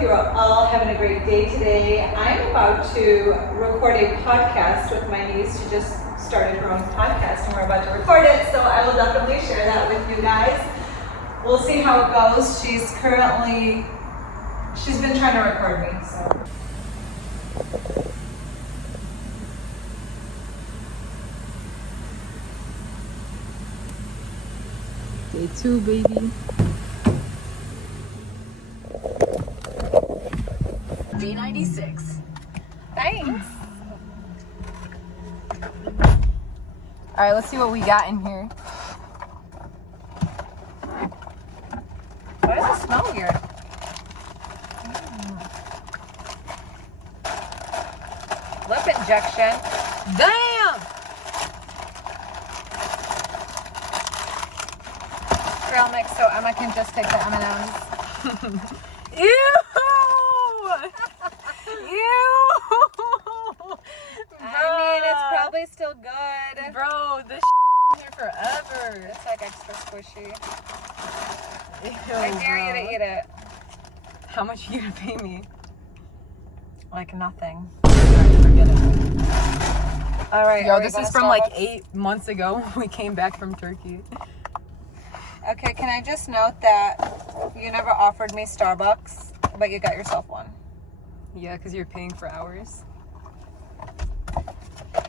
hope you're all having a great day today. I'm about to record a podcast with my niece. She just started her own podcast and we're about to record it, so I will definitely share that with you guys. We'll see how it goes. She's been trying to record me, so. Day 2, baby. V96. Thanks. All right, let's see what we got in here. Why does it smell weird? Lip injection. Damn! Trail mix, so Emma can just take the M&Ms. Ew! Ew! I mean, it's probably still good. Bro, this is here forever. It's like extra squishy. Ew, I dare you to eat it. How much are you gonna pay me? Like nothing. Forget it. All right. Yo, this is from like 8 months ago when we came back from Turkey. Okay, can I just note that you never offered me Starbucks, but you got yourself one? Yeah, because you're paying for hours.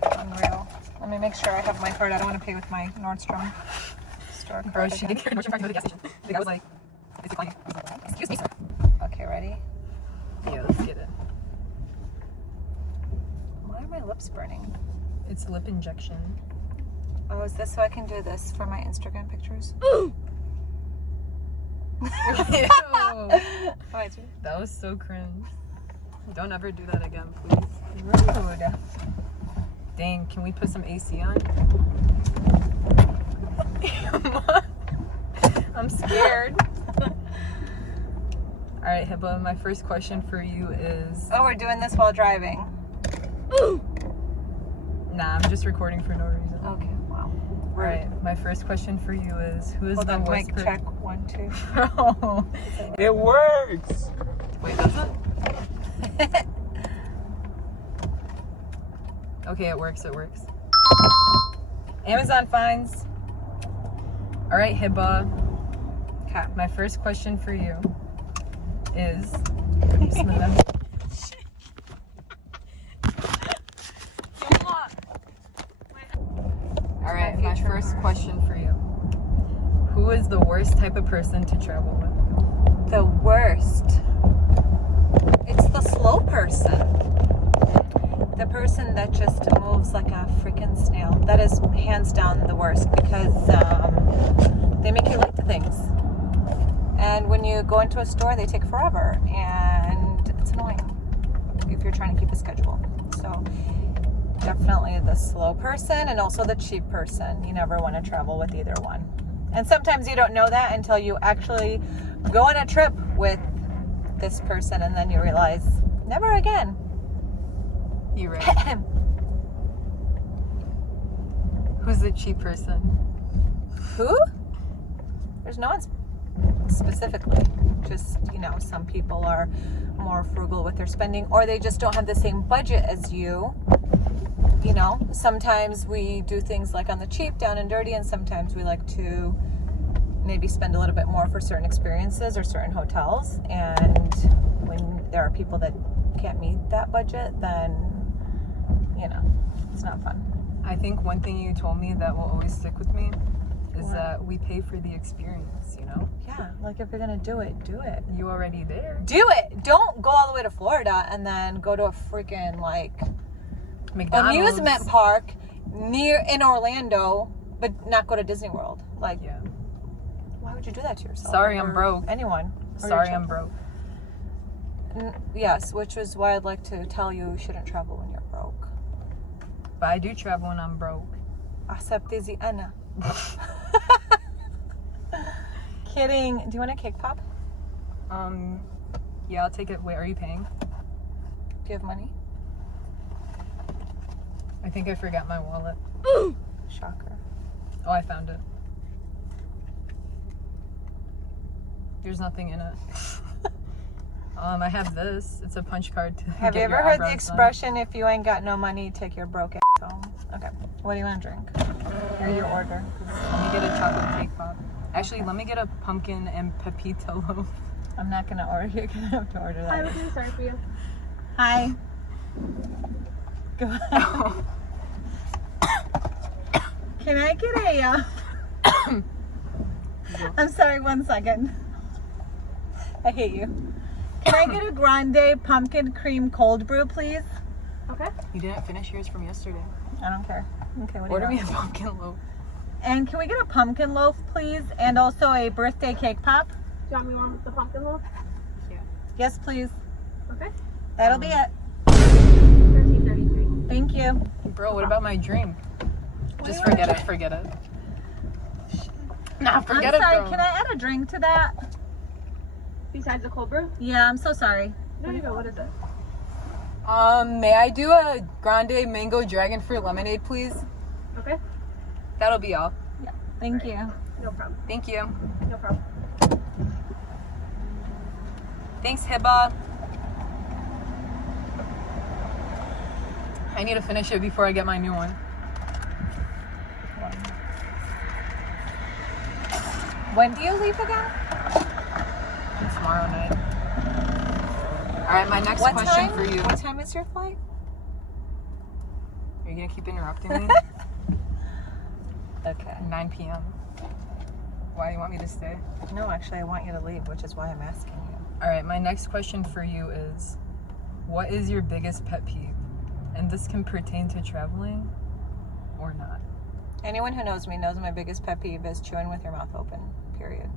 Unreal. Let me make sure I have my card. I don't want to pay with my Nordstrom store card. Bro, she didn't care much about the gas station. The guy was like, it's declining. I was like, excuse me, sir. Okay, ready? Yeah, let's get it. Why are my lips burning? It's lip injection. Oh, is this so I can do this for my Instagram pictures? Ew. Why, too? That was so cringe. Don't ever do that again, please. Rude. Dang, can we put some AC on? I'm scared. Alright, Hibba, my first question for you is... Oh, we're doing this while driving. Nah, I'm just recording for no reason. Okay, wow. Alright, my first question for you is, who is Hold the on, worst mic check. 1, 2. Bro, it works! Wait, does it? Okay, it works. Amazon finds. Alright, Hibba. Okay. My first question for you is... Alright, my first question for you. Who is the worst type of person to travel with? The worst. It's the slow person. The person that just moves like a freaking snail. That is hands down the worst because they make you late to things. And when you go into a store, they take forever. And it's annoying if you're trying to keep a schedule. So definitely the slow person and also the cheap person. You never want to travel with either one. And sometimes you don't know that until you actually go on a trip with this person and then you realize, never again. You're right. Who's the cheap person? Who? There's no one specifically. Just, some people are more frugal with their spending or they just don't have the same budget as you. Sometimes we do things like on the cheap, down and dirty, and sometimes we like to maybe spend a little bit more for certain experiences or certain hotels. And when there are people that can't meet that budget, then, it's not fun. I think one thing you told me that will always stick with me is that we pay for the experience, Yeah, like if you're going to do it, do it. You already there. Do it. Don't go all the way to Florida and then go to a freaking, McDonald's. amusement park in Orlando, but not go to Disney World. Yeah. Why would you do that to yourself? Sorry, I'm broke. Anyone. Sorry, I'm broke. Yes, which is why I'd like to tell you shouldn't travel when you're broke. But I do travel when I'm broke. Accepte the Anna. Kidding. Do you want a cake pop? Yeah, I'll take it. Wait, are you paying? Do you have money? I think I forgot my wallet. Shocker. Oh, I found it. There's nothing in it. I have this. It's a punch card to Have you get ever your heard the eyebrows expression, if you ain't got no money, take your broke ass home? Okay. What do you want to drink? Or your order? done. Let me get a chocolate cake pop. Actually, let me get a pumpkin and pepita loaf. I'm not going to order. You're going to have to order that. Hi, what can I start for you? Hi. Go ahead. Can I get a... I'm sorry, 1 second. I hate you. Can I get a grande pumpkin cream cold brew, please? Okay. You didn't finish yours from yesterday. I don't care. Okay, what do Order you me want? a pumpkin loaf. And can we get a pumpkin loaf, please? And also a birthday cake pop? Do you want me one with the pumpkin loaf? Yes, please. Okay. That'll be it. $13.33. Thank you. Bro, what about my drink? What Just do you forget wanna it. Forget it. Nah, forget I'm sorry, it, bro. can I add a drink to that? Besides the cold brew? Yeah, I'm so sorry. No, you go. What is it? May I do a grande mango dragon fruit lemonade, please? Okay. That'll be all. Thank you. No problem. Thank you. No problem. Thanks, Hiba. I need to finish it before I get my new one. When do you leave again? Tomorrow night. Alright, my next What question time? for you. What time is your flight? Are you gonna keep interrupting me? Okay. 9 p.m. Why do you want me to stay? No, actually, I want you to leave, which is why I'm asking you. Alright, my next question for you is, what is your biggest pet peeve? And this can pertain to traveling or not. Anyone who knows me knows my biggest pet peeve is chewing with your mouth open, period.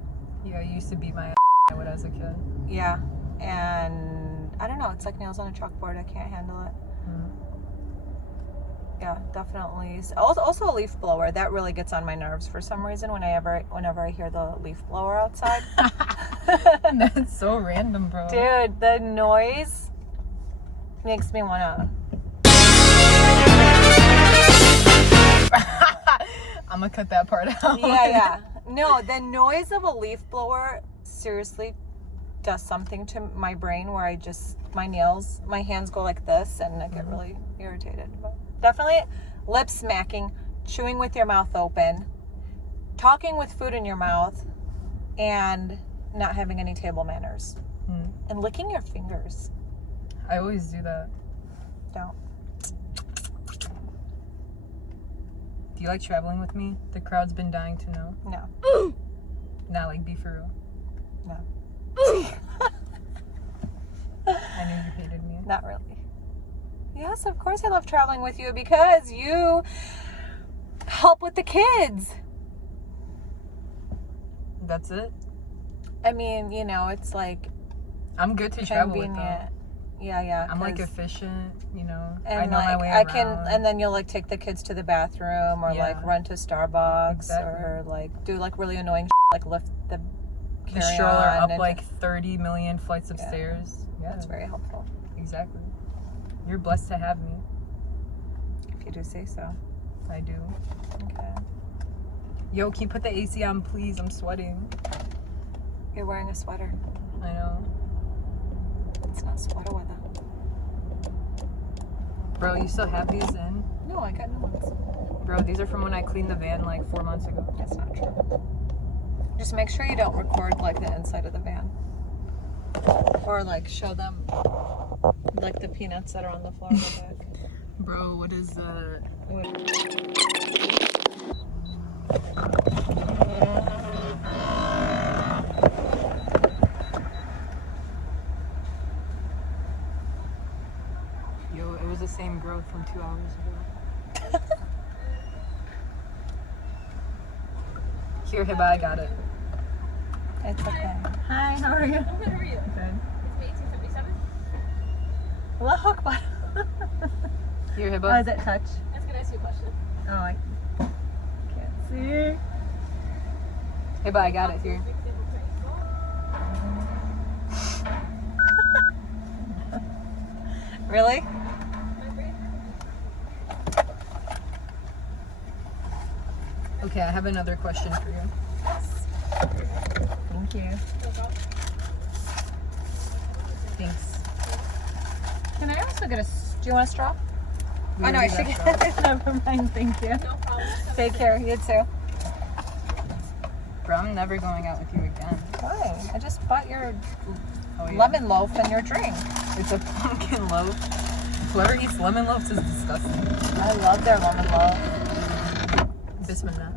Yeah, you used to beat my I would as a kid. Yeah, and I don't know, it's like nails on a chalkboard. I can't handle it. Yeah, definitely. Also a leaf blower. That really gets on my nerves for some reason whenever I hear the leaf blower outside. That's so random, bro. Dude, the noise makes me wanna... I'm gonna cut that part out. Yeah. No, the noise of a leaf blower seriously does something to my brain where my hands go like this and I get really irritated. But definitely lip smacking, chewing with your mouth open, talking with food in your mouth, and not having any table manners. And licking your fingers. I always do that. Don't. Do you like traveling with me? The crowd's been dying to know. No. Not like, be for real. No. I knew you hated me. Not really. Yes, of course I love traveling with you because you help with the kids. That's it? I mean, it's like I'm good to travel with convenient. them. Yeah. I'm like 'cause- efficient, And I know like my way I around. can, and then you'll like take the kids to the bathroom or Yeah. like run to Starbucks Exactly. or like do like really annoying like lift the The stroller carry-on up and- like 30 million flights of Yeah. stairs. Yeah, That's very helpful exactly. You're blessed to have me. if you do say so. I do. Okay. Yo, can you put the AC on, please? I'm sweating. You're wearing a sweater. I know. It's not sweater weather. Bro, you still have these in? No, I got new ones. Bro, these are from when I cleaned the van like 4 months ago. That's not true. Just make sure you don't record like the inside of the van. Or like show them like the peanuts that are on the floor in the back. Bro, what is that? Yo, it was the same growth from 2 hours ago. Here, Hiba, I got it. It's okay. Hi, how are you? I'm good. How are you? Good. It's 1857. Allahu Akbar. Here, Oh, Hiba. is it touch? I was gonna ask you a question. Oh, I can't see. Hiba, I got it. Here. Really? Okay, I have another question for you. Thank you. Thanks. Can I also get do you want a straw? We Oh no, I already should got get Never mind, thank you. No problem. Take care, you too. Bro, I'm never going out with you again. Why? I just bought your Oh, yeah. lemon loaf and your drink. It's a pumpkin loaf. Whoever eats lemon loaves is disgusting. I love their lemon loaf. Bismillah.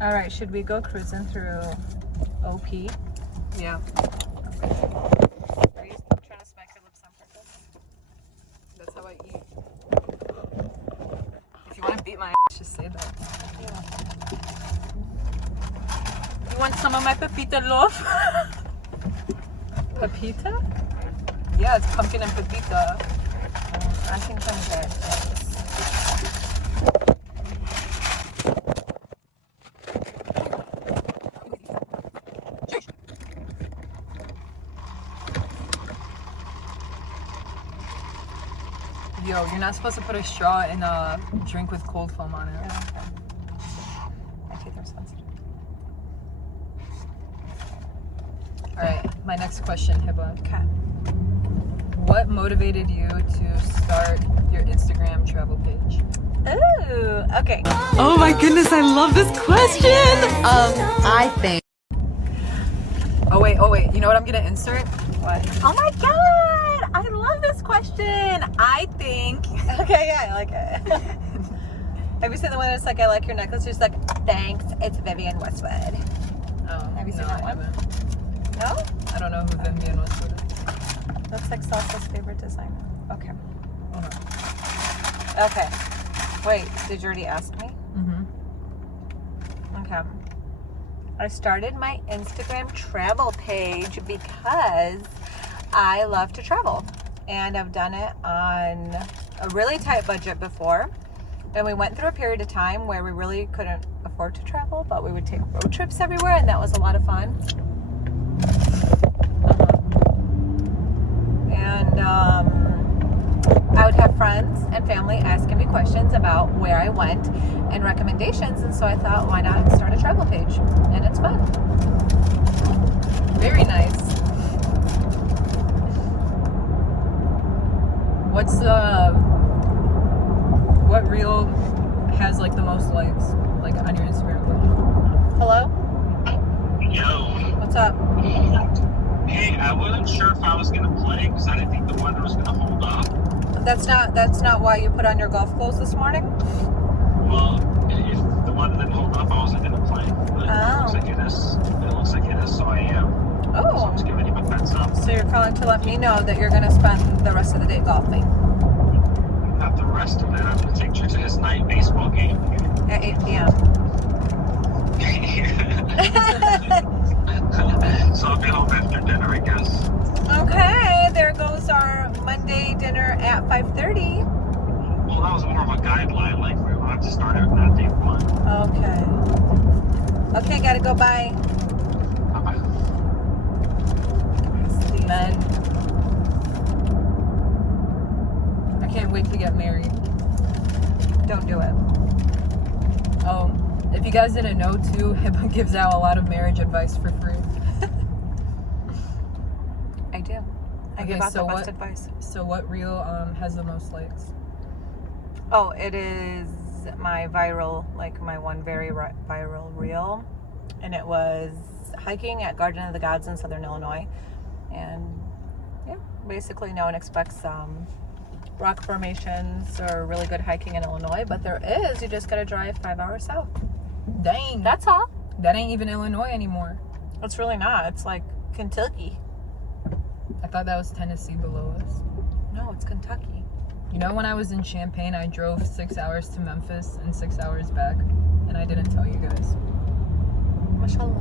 All right, should we go cruising through OP? Yeah. Are you trying to smack your lips on purpose? That's how I eat. If you want to beat my ass, just say that. You want some of my pepita loaf? Pepita? Yeah, it's pumpkin and pepita. I think I'm good. Yo, you're not supposed to put a straw in a drink with cold foam on it. Yeah, okay. My teeth are sensitive. Alright, my next question, Hiba. Okay. What motivated you to start your Instagram travel page? Ooh, okay. Oh my goodness, I love this question! I think. Oh wait, you know what I'm gonna insert? What? Oh my god! I love this question! I think. Okay, yeah, I like it. Have you seen the one that's like, I like your necklace? She's like, thanks, it's Vivian Westwood. Oh, Have you seen no, that I one? haven't. No? I don't know who Vivian Westwood is. Looks like Salsa's favorite designer. Okay. Hold on. Okay. Wait, did you already ask me? Mm-hmm. Okay. I started my Instagram travel page because I love to travel. And I've done it on a really tight budget before. And we went through a period of time where we really couldn't afford to travel, but we would take road trips everywhere, and that was a lot of fun. And I would have friends and family asking me questions about where I went and recommendations, and so I thought, why not start a travel page? And it's fun. Very nice. What's what reel has like the most likes, like on your Instagram page? Hello? Yo. What's up? Hey, I wasn't sure if I was gonna play because I didn't think the weather was gonna hold up. That's not why you put on your golf clothes this morning? Well, if the weather didn't hold up, I wasn't gonna play. But it looks like it is. It looks like it is, so I am. So Oh. I'm just giving you a heads up. So you're calling to let me know that you're gonna spend the rest of the day golfing Not the rest of it. I'm gonna take you to this night baseball game. at 8 p.m. So I'll be home after dinner, I guess. Okay, there goes our Monday dinner at 5:30. Well, that was more of a guideline. Like we will have to start at not day one. Okay. Okay, gotta go. Bye. Bye-bye. Men. I can't wait to get married. Don't do it. Oh, if you guys didn't know too, Hiba gives out a lot of marriage advice for free. I do. I Okay, give out so the best what- advice. So what reel has the most likes? Oh, it is my viral, like my one very viral reel, and it was hiking at Garden of the Gods in Southern Illinois, and yeah, basically no one expects rock formations or really good hiking in Illinois, but there is. You just gotta drive 5 hours south. Dang. That's all. That ain't even Illinois anymore. It's really not. It's like Kentucky. I thought that was Tennessee below us. No, it's Kentucky. You know, when I was in Champaign, I drove 6 hours to Memphis and 6 hours back, and I didn't tell you guys. Mashallah.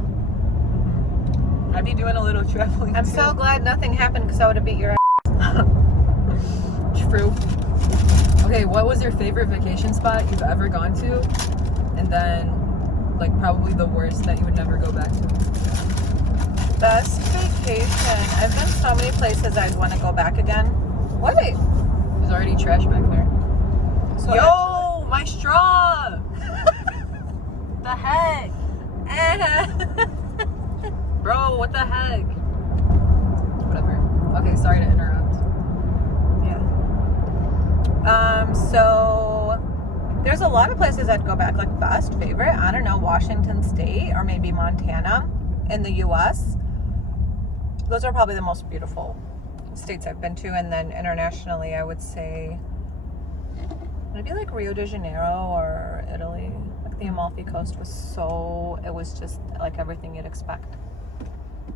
I'd be doing a little traveling I'm too. so glad nothing happened because I would have beat your ass. True. Okay, what was your favorite vacation spot you've ever gone to? And then, like, probably the worst that you would never go back to? Best vacation. I've been so many places I'd want to go back again. Wait. There's already trash back there. So Yo, my straw! Bro, what the heck? Whatever. Okay, sorry to interrupt. Yeah. So there's a lot of places I'd go back. Like best favorite, I don't know, Washington State or maybe Montana in the U.S. Those are probably the most beautiful states I've been to. And then internationally, I would say maybe like Rio de Janeiro or Italy. Like the Amalfi Coast it was just like everything you'd expect.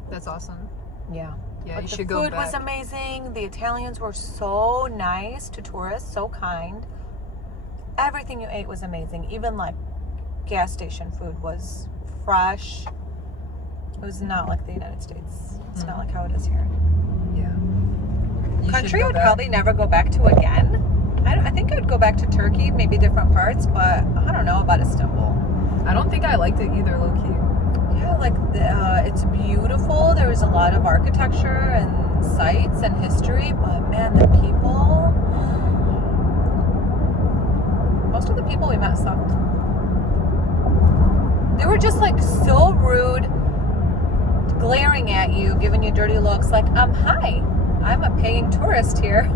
That's awesome. Yeah. Yeah, But you the should go food back. was amazing. The Italians were so nice to tourists, so kind. Everything you ate was amazing. Even like gas station food was fresh. It was not like the United States. It's not like how it is here. Yeah. You Country should go would back. probably never go back to again. I think I would go back to Turkey, maybe different parts, but I don't know about Istanbul. I don't think I liked it either, low key. Yeah, like it's beautiful. There was a lot of architecture and sites and history, but man, the people. Most of the people we met sucked. They were just like so rude, glaring at you, giving you dirty looks. Like, hi, I'm a paying tourist here.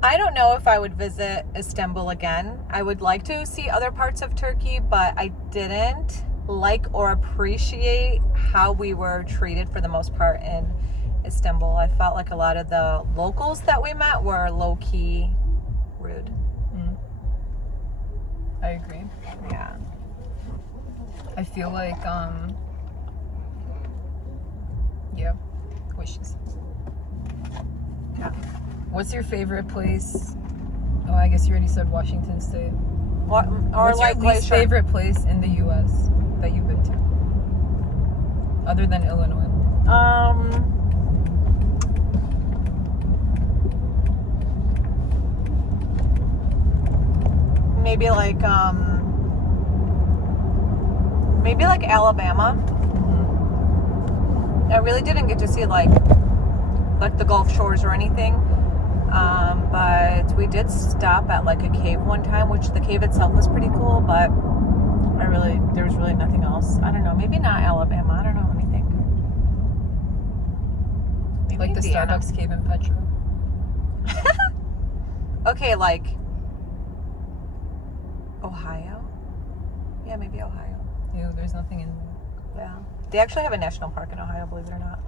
I don't know if I would visit Istanbul again. I would like to see other parts of Turkey, but I didn't like or appreciate how we were treated for the most part in Istanbul. I felt like a lot of the locals that we met were low-key rude. I agree. Yeah. I feel like, yeah, wishes. Yeah. What's your favorite place? Oh, I guess you already said Washington State. Or What's like your least Glacier. favorite place in the U.S. that you've been to? Other than Illinois. Maybe like Alabama. I really didn't get to see like the Gulf Shores or anything, but we did stop at like a cave one time, which the cave itself was pretty cool, but there was really nothing else. I don't know, maybe not Alabama. I don't know, let me think. Maybe Like the Indiana. Starbucks cave in Petra. Okay, like Ohio? Yeah, maybe Ohio. Ew, there's nothing in there. Yeah. They actually have a national park in Ohio, believe it or not.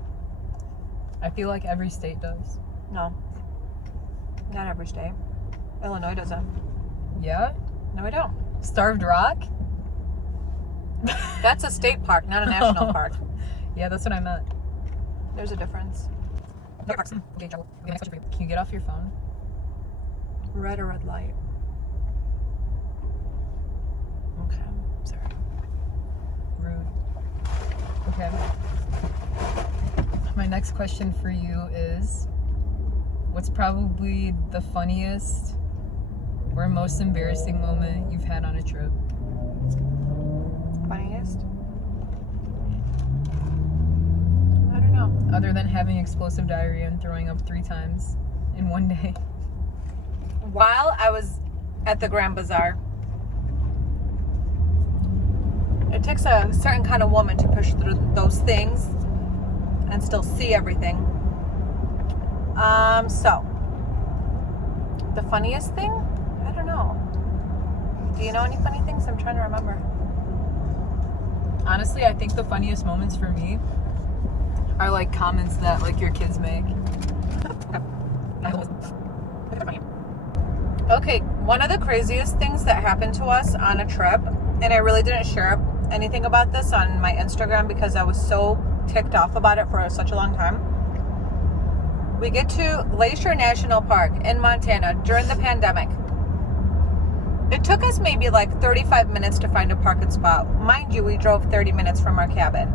I feel like every state does. No. Not every state. Illinois doesn't. Yeah? No, we don't. Starved Rock? That's a state park, not a national park. Yeah, that's what I meant. There's a difference. Okay, next question for you. Can you get off your phone? Red or red light? Okay, sorry. Rude. Okay. My next question for you is, what's probably the funniest or most embarrassing moment you've had on a trip? Funniest? I don't know. Other than having explosive diarrhea and throwing up 3 times in one day. While I was at the Grand Bazaar, it takes a certain kind of woman to push through those things and still see everything. So the funniest thing? I don't know. Do you know any funny things? I'm trying to remember. Honestly, I think the funniest moments for me are like comments that like your kids make. Okay, one of the craziest things that happened to us on a trip, and I really didn't share anything about this on my Instagram because I was so ticked off about it for such a long time. We get to Glacier National Park in Montana during the pandemic. It took us maybe like 35 minutes to find a parking spot. Mind you, we drove 30 minutes from our cabin.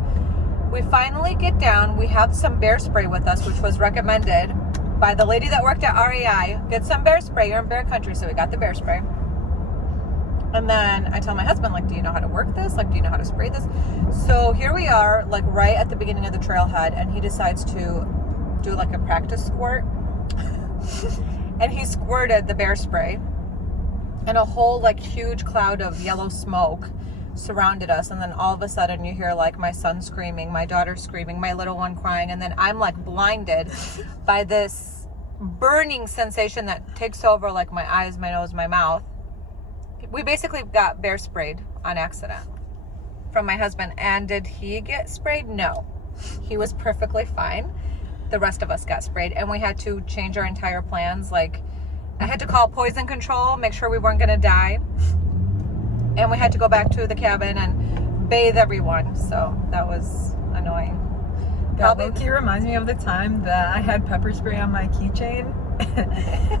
We finally get down. We have some bear spray with us, which was recommended by the lady that worked at REI. Get some bear spray. You're in bear country, so we got the bear spray. And then I tell my husband, like, do you know how to work this? Like, do you know how to spray this? So here we are, like, right at the beginning of the trailhead, and he decides to do, like, a practice squirt. And he squirted the bear spray and a whole like huge cloud of yellow smoke surrounded us, and then all of a sudden you hear like my son screaming, my daughter screaming, my little one crying, and then I'm like blinded by this burning sensation that takes over like my eyes, my nose, my mouth. We basically got bear sprayed on accident from my husband. And did he get sprayed? No, he was perfectly fine. The rest of us got sprayed, and we had to change our entire plans. Like, I had to call poison control, make sure we weren't going to die. And we had to go back to the cabin and bathe everyone. So that was annoying. That low-key reminds me of the time that I had pepper spray on my keychain.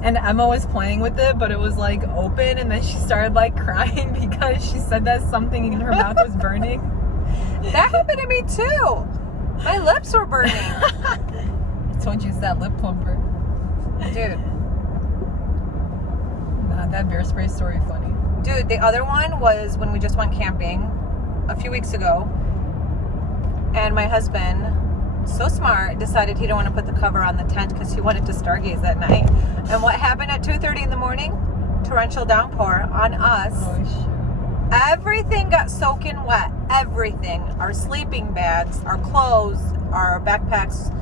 And Emma was playing with it, but it was like open, and then she started like crying because she said that something in her mouth was burning. That happened to me too. My lips were burning. I told you it's that lip plumper. Dude. Nah, that bear spray story funny. Dude, the other one was when we just went camping a few weeks ago, and my husband, so smart, decided he didn't want to put the cover on the tent because he wanted to stargaze at night. And what happened at 2:30 in the morning? Torrential downpour on us. Oh shit. Everything got soaking wet. Everything. Our sleeping bags, our clothes, our backpacks,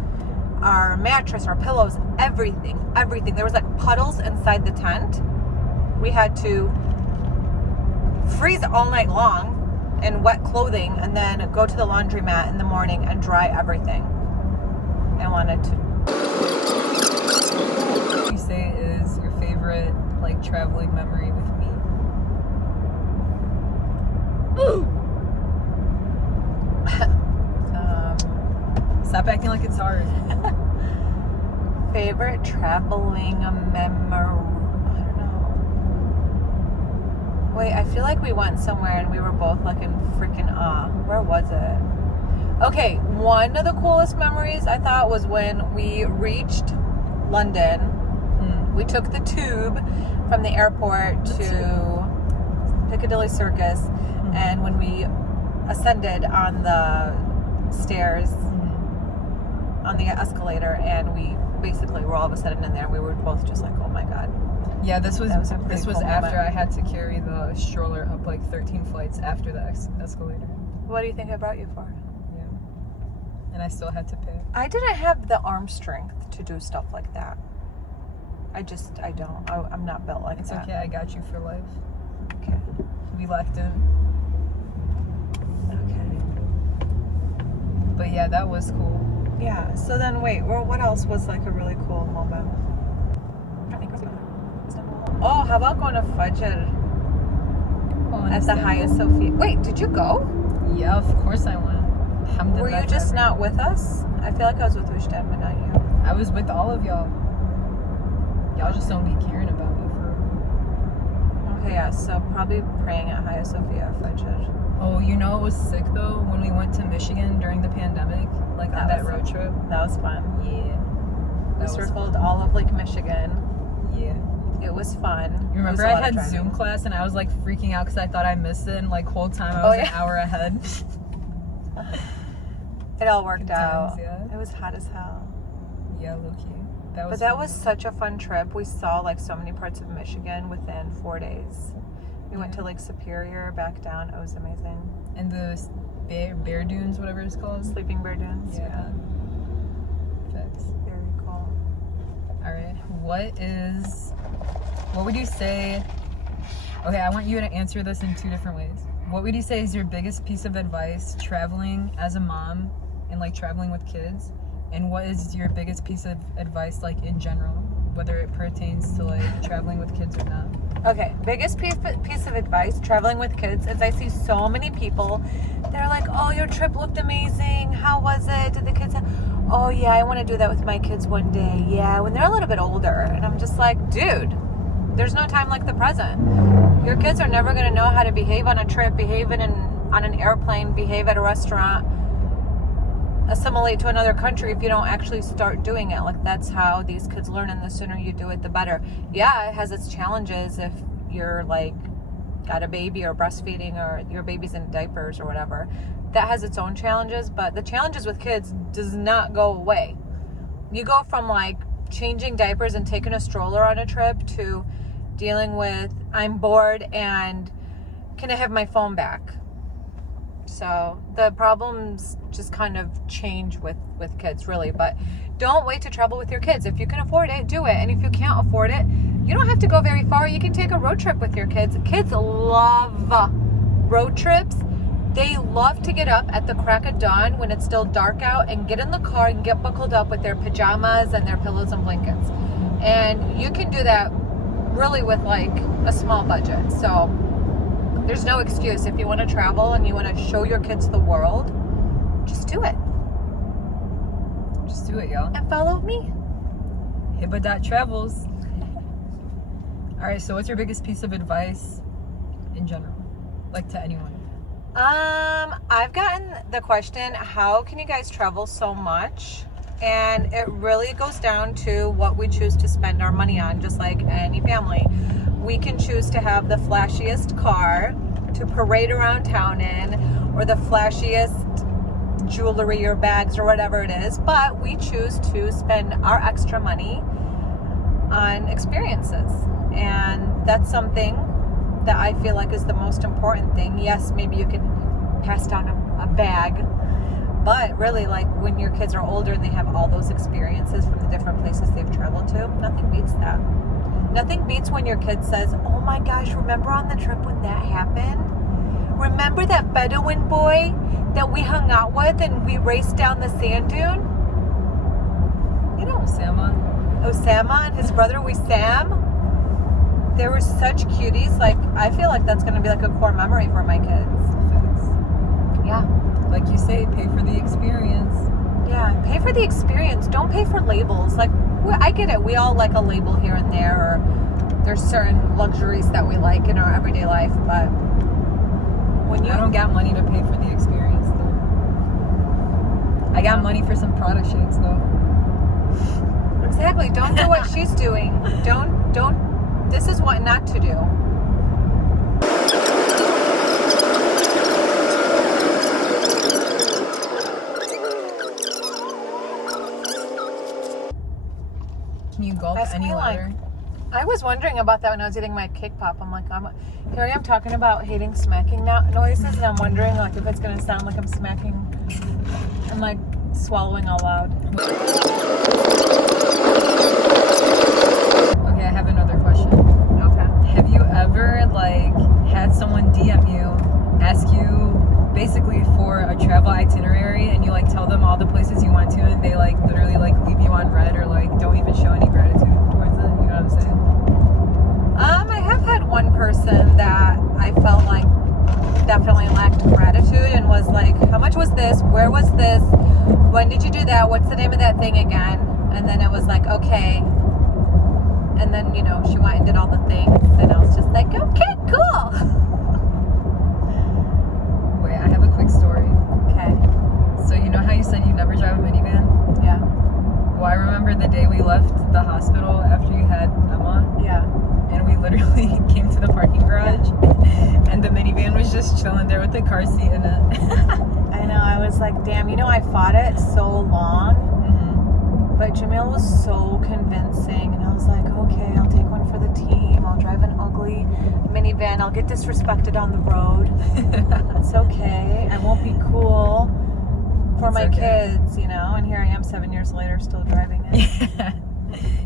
our mattress, our pillows, everything. There was like puddles inside the tent. We had to freeze all night long in wet clothing and then go to the laundromat in the morning and dry everything. I wanted to. What you say is your favorite like traveling memory with me? Stop acting like it's hard. Favorite traveling memory? I don't know. Wait, I feel like we went somewhere and we were both like in freaking awe. Where was it? Okay, one of the coolest memories I thought was when we reached London. We took the tube from the airport to Piccadilly Circus, and when we ascended on the stairs, on the escalator, and we basically were all of a sudden in there, we were both just like, oh my god. Yeah, this was cool after moment. I had to carry the stroller up like 13 flights after the escalator. What do you think I brought you for? Yeah. And I still had to pay. I didn't have the arm strength to do stuff like that. I don't. I'm not built like It's that. okay, I got you for life. Okay. We locked in. Okay. But yeah, that was cool. Yeah, so then wait, well, what else was like a really cool moment? I think oh, how about going to Fajr at the Hagia Sophia? Wait, did you go? Yeah, of course I went. Were you just not with us? I feel like I was with Ushtad, but not you. I was with all of y'all. Y'all just don't be caring about me for. Okay, yeah, so probably praying at Hagia Sophia Fajr. Oh, you know it was sick though when we went to Michigan during the pandemic, like on that road trip. That was fun. Yeah. We circled all of Lake Michigan. Yeah. It was fun. You remember I had Zoom class and I was like freaking out because I thought I missed it, and like whole time I was an hour ahead. It all worked out. Yeah. It was hot as hell. Yeah, low-key. But that was such a fun trip. We saw like so many parts of Michigan within 4 days. We went to Lake Superior, back down. It was amazing. And the bear dunes, whatever it's called. Sleeping Bear Dunes. Yeah. Facts. Very cool. All right. What would you say? Okay, I want you to answer this in two different ways. What would you say is your biggest piece of advice traveling as a mom and like traveling with kids? And what is your biggest piece of advice like in general, whether it pertains to like traveling with kids or not? Okay, biggest piece of advice traveling with kids is I see so many people, they're like, oh, your trip looked amazing. How was it? Did the kids have... Oh yeah, I want to do that with my kids one day. Yeah, when they're a little bit older. And I'm just like, dude, there's no time like the present. Your kids are never going to know how to behave on a trip, behave on an airplane, behave at a restaurant, assimilate to another country if you don't actually start doing it. Like, that's how these kids learn, and the sooner you do it, the better. Yeah, it has its challenges if you're like got a baby or breastfeeding or your baby's in diapers or whatever. That has its own challenges, but the challenges with kids does not go away. You go from like changing diapers and taking a stroller on a trip to dealing with I'm bored and can I have my phone back? So the problems just kind of change with kids, really. But don't wait to travel with your kids. If you can afford it, do it. And if you can't afford it, you don't have to go very far. You can take a road trip with your kids. Kids love road trips. They love to get up at the crack of dawn when it's still dark out and get in the car and get buckled up with their pajamas and their pillows and blankets. And you can do that really with like a small budget. So there's no excuse. If you want to travel and you want to show your kids the world, just do it. Just do it, y'all. And follow me. Hibba.travels. All right, so what's your biggest piece of advice in general? Like to anyone? I've gotten the question, how can you guys travel so much? And it really goes down to what we choose to spend our money on, just like any family. We can choose to have the flashiest car to parade around town in, or the flashiest jewelry or bags or whatever it is, but we choose to spend our extra money on experiences. And that's something that I feel like is the most important thing. Yes, maybe you can pass down a bag, but really, like, when your kids are older and they have all those experiences from the different places they've traveled to, nothing beats that. Nothing beats when your kid says, oh my gosh, remember on the trip when that happened? Remember that Bedouin boy that we hung out with and we raced down the sand dune? You know, Osama and his brother Wissam. They were such cuties. Like, I feel like that's going to be like a core memory for my kids. Yeah. Like you say, pay for the experience. Yeah, pay for the experience. Don't pay for labels. Like, I get it. We all like a label here and there, or there's certain luxuries that we like in our everyday life. But when I don't got money to pay for the experience, though. I got money for some product shakes, though. Exactly. Don't do what she's doing. Don't. This is what not to do. Can you gulp That's any kinda louder? I was wondering about that when I was eating my cake pop. I'm like, here I am talking about hating smacking noises, and I'm wondering like if it's gonna sound like I'm smacking and like swallowing all loud. Okay, I have another question. Okay. Have you ever like had someone DM you, ask you basically for a travel itinerary, and you like tell them all the places you went to, and they like literally like leave you on red or like don't even show any gratitude towards it? You know what I'm saying? I have had one person that I felt like definitely lacked gratitude and was like, how much was this? Where was this? When did you do that? What's the name of that thing again? And then it was like, okay. And then, you know, she went and did all the things, and I was just like, okay, cool. Wait, I have a quick story. Okay. So you know how you said you never drive a minivan? Yeah. Well, I remember the day we left the hospital after you had Emma, Yeah. and we literally came to the parking garage, and the minivan was just chilling there with the car seat in it. I know. I was like, damn, you know, I fought it so long, but Jamil was so convincing, and I was like, okay, I'll take one for the team. I'll drive an ugly minivan. I'll get disrespected on the road. It's okay. I won't be cool for It's my okay. kids, you know, and here I am 7 years later still driving it.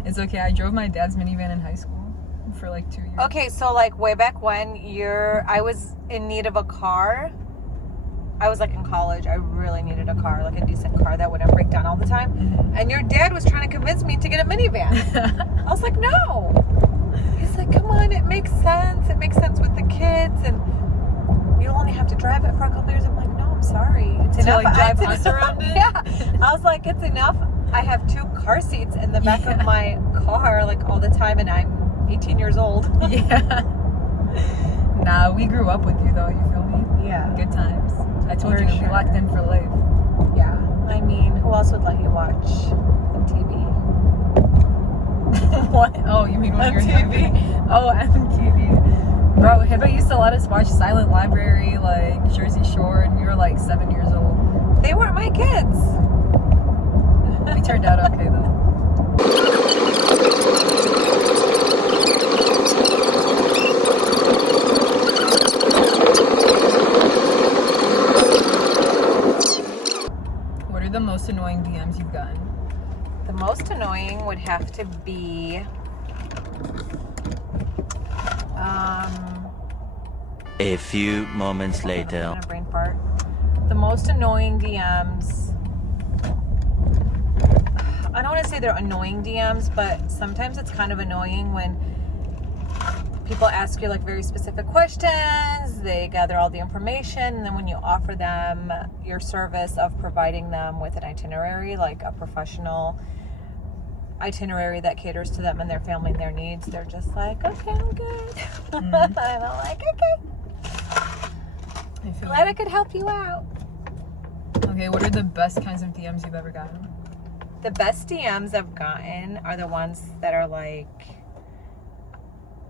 It's okay. I drove my dad's minivan in high school for like 2 years. Okay, so like way back when I was in need of a car. I was like in college. I really needed a car, like a decent car that wouldn't break down all the time. And your dad was trying to convince me to get a minivan. I was like, no. He's like, come on, it makes sense. It makes sense with the kids, and you'll only have to drive it for a couple years. I'm like, no, I'm sorry. It's To, enough. like, drive It's us around it? Yeah. I was like, it's enough. I have 2 car seats in the back of my car, like all the time, and I'm 18 years old. Yeah. Nah, we grew up with you though, you feel me? Yeah. Good times. I told For you, we sure. locked in for life. Yeah. I mean, who else would let you watch TV? What? Oh, you mean when you're MTV. younger? Oh, MTV. Bro, Hibba used to let us watch Silent Library, like Jersey Shore, and we were like 7 years old. They weren't my kids. We turned out okay though. would have to be A few moments later. I'm gonna brain fart. The most annoying DMs. I don't want to say they're annoying DMs, but sometimes it's kind of annoying when people ask you like very specific questions, they gather all the information, and then when you offer them your service of providing them with an itinerary, like a professional itinerary that caters to them and their family and their needs, they're just like, okay, I'm good. And I'm like, okay, glad I could help you out. Okay, what are the best kinds of DMs you've ever gotten? The best DMs I've gotten are the ones that are like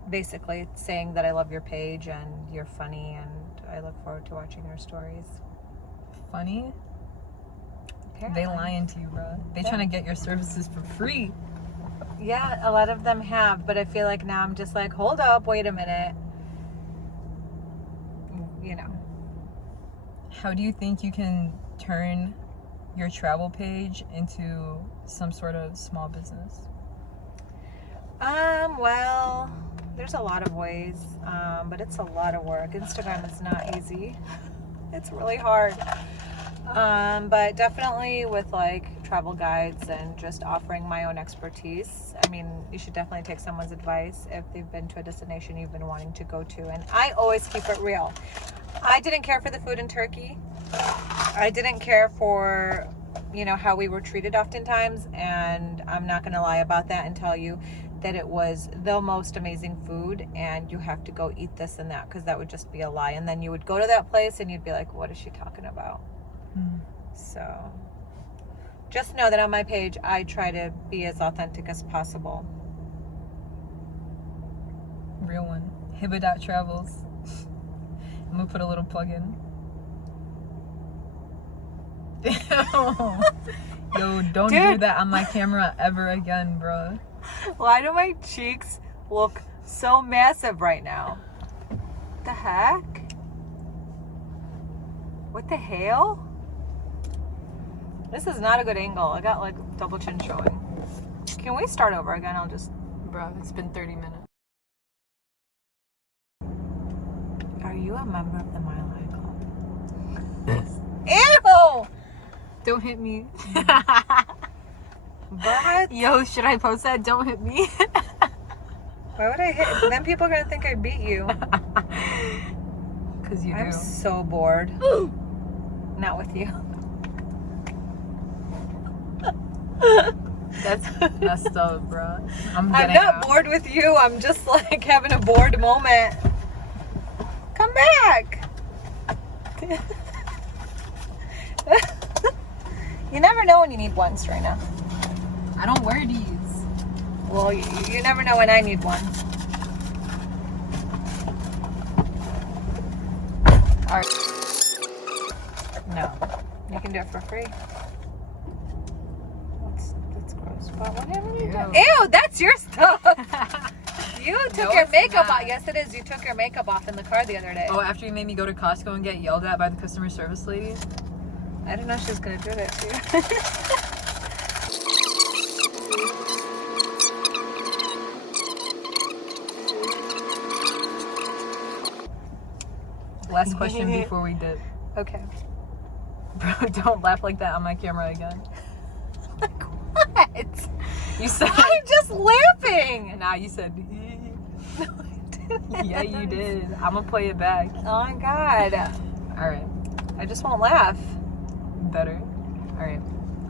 basically saying that I love your page and you're funny and I look forward to watching your stories. Funny? Apparently. They lying to you, bro. They trying to get your services for free. Yeah, a lot of them have, but I feel like now I'm just like, hold up, wait a minute. You know. How do you think you can turn your travel page into some sort of small business? Well, there's a lot of ways, but it's a lot of work. Instagram is not easy. It's really hard. But definitely with like travel guides and just offering my own expertise. I mean, you should definitely take someone's advice if they've been to a destination you've been wanting to go to. And I always keep it real. I didn't care for the food in Turkey. I didn't care for, you know, how we were treated oftentimes. And I'm not going to lie about that and tell you that it was the most amazing food and you have to go eat this and that, because that would just be a lie. And then you would go to that place and you'd be like, what is she talking about? So just know that on my page I try to be as authentic as possible. Real one. Hiba.travels. I'm gonna put a little plug in. Yo, don't do that on my camera ever again, bro. Why do my cheeks look so massive right now? What the heck? What the hell? This is not a good angle. I got like double chin showing. Can we start over again? I'll just... Bro, it's been 30 minutes. Are you a member of the Mile High Club? Ew! Don't hit me. What? Yo, should I post that? Don't hit me. Why would I hit? Then people are gonna think I beat you. Because you do. I'm so bored. Not with you. That's messed up, bro. I'm not out. bored with you. I'm just like having a bored moment. Come back. You never know when you need one, Serena. I don't wear these. Well, you never know when I need one. All right. No, you can do it for free. That's gross. But what happened to you? Ew, that's your stuff. You took your makeup off. Yes, it is. You took your makeup off in the car the other day. Oh, after you made me go to Costco and get yelled at by the customer service lady? I didn't know she was going to do that to you. Last question before we dip. Okay. Bro, don't laugh like that on my camera again. Like what? You said... I'm just laughing. Nah, you said... No, I didn't. Yeah, you did. I'm gonna play it back. Oh my god. Alright. I just won't laugh. Better. Alright.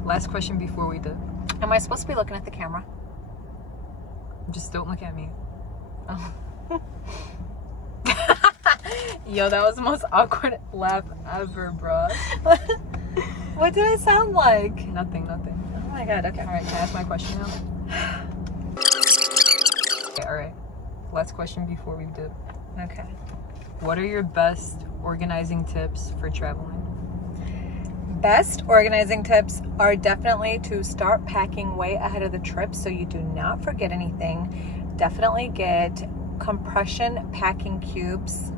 Last question before we dip. Am I supposed to be looking at the camera? Just don't look at me. Oh. Yo, that was the most awkward laugh ever, bro. What did I sound like? Nothing. Oh my god, okay. Alright, can I ask my question now? Okay, alright. Last question before we dip. Okay. What are your best organizing tips for traveling? Best organizing tips are definitely to start packing way ahead of the trip so you do not forget anything. Definitely get compression packing cubes.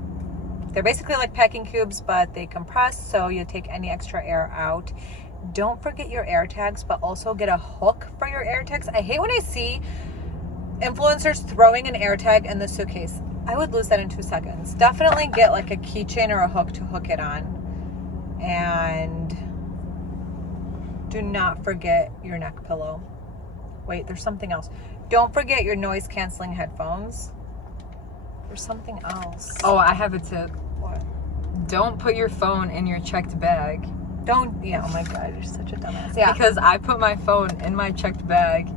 They're basically like packing cubes, but they compress, so you take any extra air out. don't forget your AirTags, but also get a hook for your AirTags. I hate when I see influencers throwing an AirTag in the suitcase. I would lose that in 2 seconds. Definitely get like a keychain or a hook to hook it on. And do not forget your neck pillow. Wait, there's something else. Don't forget your noise canceling headphones. There's something else. Oh, I have a tip. What? Don't put your phone in your checked bag. Don't, yeah, oh my God, you're such a dumbass. Yeah. Because I put my phone in my checked bag,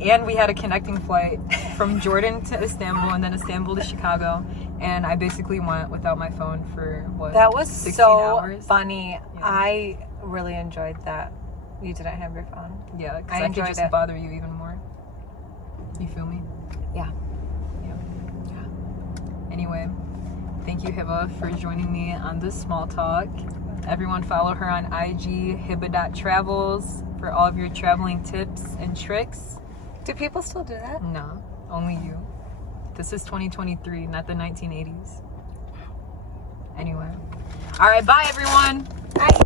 and we had a connecting flight from Jordan to Istanbul and then Istanbul to Chicago, and I basically went without my phone for what? That was 16 so hours? funny. Yeah. I really enjoyed that. You didn't have your phone. Yeah, because I I could enjoyed just it. bother you even more. You feel me? Yeah. Anyway, thank you, Hiba, for joining me on this small talk. Everyone follow her on IG, hiba.travels, for all of your traveling tips and tricks. Do people still do that? No, only you. This is 2023, not the 1980s. Anyway. All right, bye, everyone. Bye.